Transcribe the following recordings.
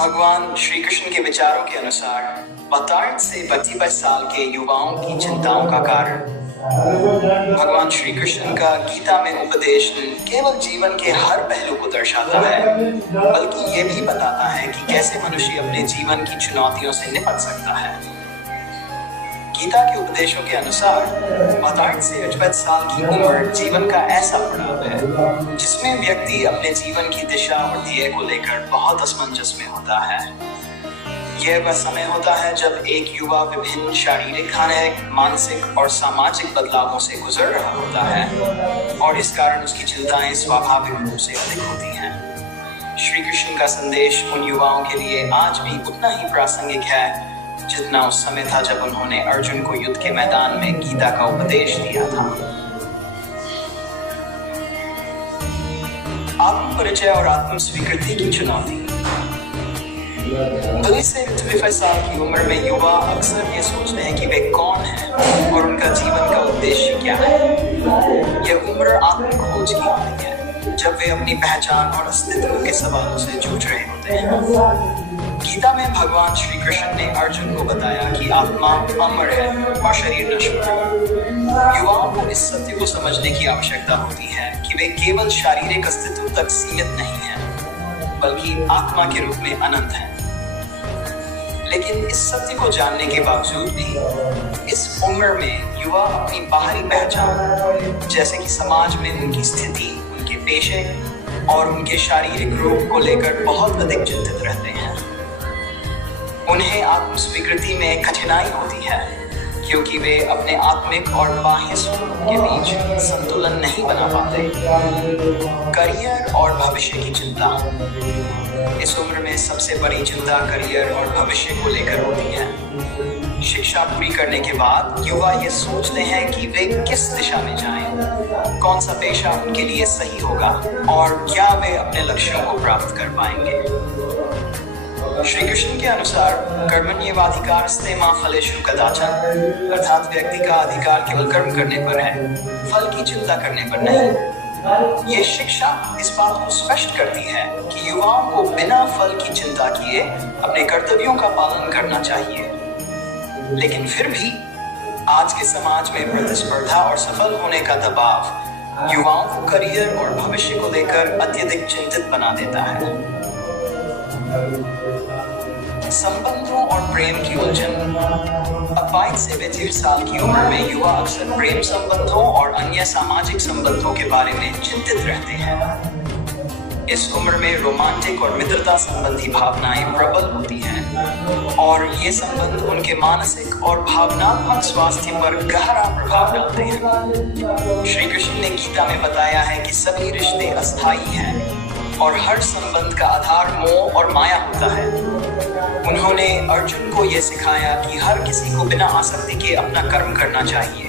भगवान श्री कृष्ण के विचारों के अनुसार 62 से 25 साल के युवाओं की चिंताओं का कारण भगवान श्री कृष्ण का गीता में उपदेश केवल जीवन के हर पहलू को दर्शाता है, बल्कि ये भी बताता है कि कैसे मनुष्य अपने जीवन की चुनौतियों से निपट सकता है। गीता के उपदेशों के अनुसार 62 से 58 साल की उम्र जीवन का ऐसा पड़ाव है जिसमें व्यक्ति अपने जीवन की दिशा और ध्येय को लेकर बहुत असमंजस में होता है। यह वह समय होता है जब एक युवा विभिन्न शारीरिक, मानसिक और सामाजिक बदलावों से गुजर रहा होता है और इस कारण उसकी चिंताएं स्वाभाविक रूप से अधिक होती हैं। श्री कृष्ण का संदेश उन युवाओं के लिए आज भी उतना ही प्रासंगिक है जितना उस समय था जब उन्होंने अर्जुन को युद्ध के मैदान में गीता का उपदेश दिया था। आत्म परिचय और आत्म स्वीकृति की चुनौती। 20 से 25 साल की उम्र में युवा अक्सर ये सोचते हैं कि वे कौन हैं और उनका जीवन का उद्देश्य क्या है। यह उम्र आत्म खोज की होती है जब वे अपनी पहचान और अस्तित्व के सवालों से जूझ रहे होते हैं। गीता में भगवान श्री कृष्ण ने अर्जुन को बताया कि आत्मा अमर है और शरीर नश्वर है। युवाओं को इस सत्य को समझने की आवश्यकता होती है कि वे केवल शारीरिक अस्तित्व तक सीमित नहीं हैं, बल्कि आत्मा के रूप में अनंत हैं। लेकिन इस सत्य को जानने के बावजूद भी इस उम्र में युवा अपनी बाहरी पहचान, जैसे कि समाज में उनकी स्थिति, उनके पेशे और उनके शारीरिक रूप को लेकर बहुत अधिक चिंतित रहते हैं। उन्हें आत्म स्वीकृति में कठिनाई होती है क्योंकि वे अपने आत्मिक और बाह्य स्वरूप के बीच संतुलन नहीं बना पाते। करियर और भविष्य की चिंता। इस उम्र में सबसे बड़ी चिंता करियर और भविष्य को लेकर होती है। शिक्षा पूरी करने के बाद युवा ये सोचते हैं कि वे किस दिशा में जाएं, कौन सा पेशा उनके लिए सही होगा और क्या वे अपने लक्ष्यों को प्राप्त कर पाएंगे। श्री कृष्ण के अनुसार कर्मण्येवाधिकारस्ते मा फलेषु कदाचन, अर्थात व्यक्ति का अधिकार केवल कर्म करने पर है, फल की चिंता करने पर नहीं। ये शिक्षा इस बात को स्पष्ट करती है कि युवाओं को बिना फल की चिंता किए अपने कर्तव्यों का पालन करना चाहिए। लेकिन फिर भी आज के समाज में प्रतिस्पर्धा और सफल होने का दबाव युवाओं को करियर और भविष्य को लेकर अत्यधिक चिंतित बना देता है। संबंधों और प्रेम की उलझन। अब 22 से 25 साल की उम्र में युवा अक्सर प्रेम संबंधों और अन्य सामाजिक संबंधों के बारे में चिंतित रहते हैं। इस उम्र में रोमांटिक और मित्रता संबंधी भावनाएं प्रबल होती हैं और ये संबंध उनके मानसिक और भावनात्मक स्वास्थ्य पर गहरा प्रभाव डालते हैं। श्री कृष्ण ने गीता में बताया है कि सभी रिश्ते अस्थायी हैं और हर संबंध का आधार मोह और माया होता है। उन्होंने अर्जुन को यह सिखाया कि हर किसी को बिना आसक्ति के अपना कर्म करना चाहिए।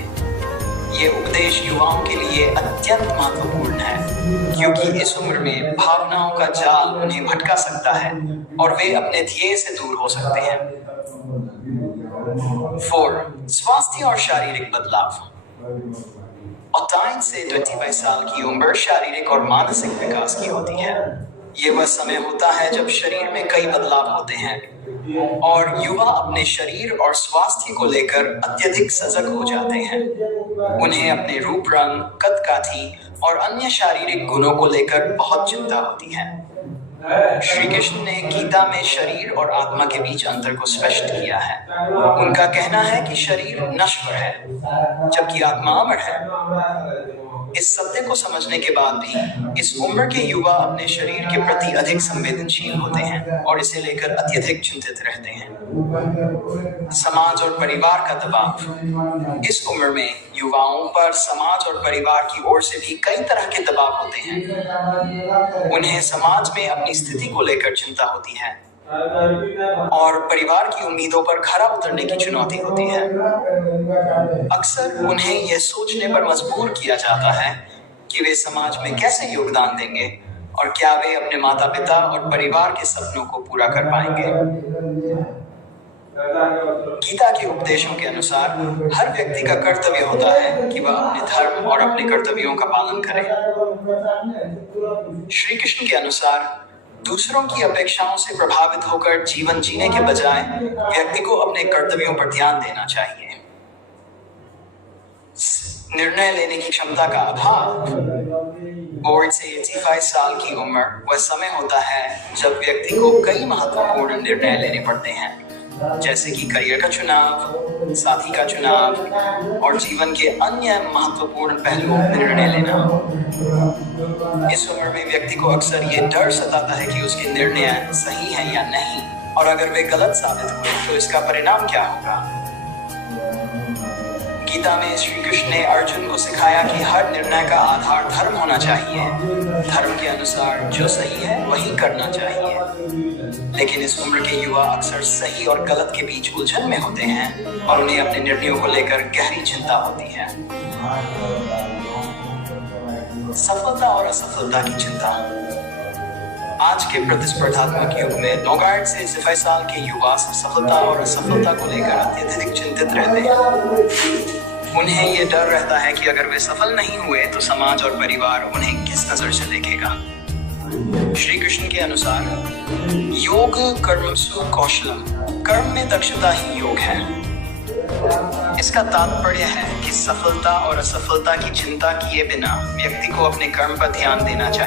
ये उपदेश युवाओं के लिए अत्यंत महत्वपूर्ण है क्योंकि इस उम्र में भावनाओं का जाल उन्हें भटका सकता है और वे अपने ध्येय से दूर हो सकते हैं। 4. स्वास्थ्य और शारीरिक बदलाव। 28 से 25 साल की उम्र शारीरिक और मानसिक विकास की होती है। ये वह समय होता है जब शरीर में कई बदलाव होते हैं और युवा अपने शरीर और स्वास्थ्य को लेकर अत्यधिक सजग हो जाते हैं। उन्हें अपने रूप रंग, कद काठी और अन्य शारीरिक गुणों को लेकर बहुत चिंता होती है। श्री कृष्ण ने गीता में शरीर और आत्मा के बीच अंतर को स्पष्ट किया है। उनका कहना है कि शरीर नश्वर है जबकि आत्मा अमर है। इस सत्य को समझने के बाद भी इस उम्र के युवा अपने शरीर के प्रति अधिक संवेदनशील होते हैं और इसे लेकर अत्यधिक चिंतित रहते हैं। समाज और परिवार का दबाव। इस उम्र में युवाओं पर समाज और परिवार की ओर से भी कई तरह के दबाव होते हैं। उन्हें समाज में अपनी स्थिति को लेकर चिंता होती है और परिवार की उम्मीदों पर खरा उतरने की चुनौती होती है। अक्सर उन्हें यह सोचने पर मजबूर किया जाता है कि वे समाज में कैसे योगदान देंगे और क्या वे अपने माता पिता और परिवार के सपनों को पूरा कर पाएंगे। गीता के उपदेशों के अनुसार हर व्यक्ति का कर्तव्य होता है कि वह अपने धर्म और अपने कर्तव्यों का पालन करे। श्री कृष्ण के अनुसार दूसरों की अपेक्षाओं से प्रभावित होकर जीवन जीने के बजाय व्यक्ति को अपने कर्तव्यों पर ध्यान देना चाहिए। निर्णय लेने की क्षमता का अभाव। बोर्ड से 85 साल की उम्र वह समय होता है जब व्यक्ति को कई महत्वपूर्ण निर्णय लेने पड़ते हैं, जैसे कि करियर का चुनाव, साथी का चुनाव और जीवन के अन्य महत्वपूर्ण पहलुओं में निर्णय लेना। इस उम्र में व्यक्ति को अक्सर ये डर सताता है कि उसके निर्णय सही हैं या नहीं, और अगर वे गलत साबित हुए तो इसका परिणाम क्या होगा। गीता में श्री कृष्ण ने अर्जुन को सिखाया कि हर निर्णय का आधार धर्म होना चाहिए। धर्म के अनुसार जो सही है वही करना चाहिए। लेकिन इस उम्र के युवा अक्सर सही और गलत के बीच उलझन में होते हैं और उन्हें अपने निर्णयों को लेकर गहरी चिंता होती है। सफलता और असफलता की चिंता। आज के प्रतिस्पर्धात्मक युग में नौगार्ड से 85 साल के युवा सफलता और असफलता को लेकर अत्यधिक चिंतित रहते हैं। उन्हें ये डर रहता है कि अगर वे सफल नहीं हुए तो समाज और परिवार उन्हें किस नजर से देखेगा। श्री कृष्ण के अनुसार योग कर्मसु कौशलम, कर्म में दक्षता ही योग है। इसका तात्पर्य है कि सफलता और असफलता की चिंता किए बिना व्यक्ति को अपने कर्म पर ध्यान देना चाहिए।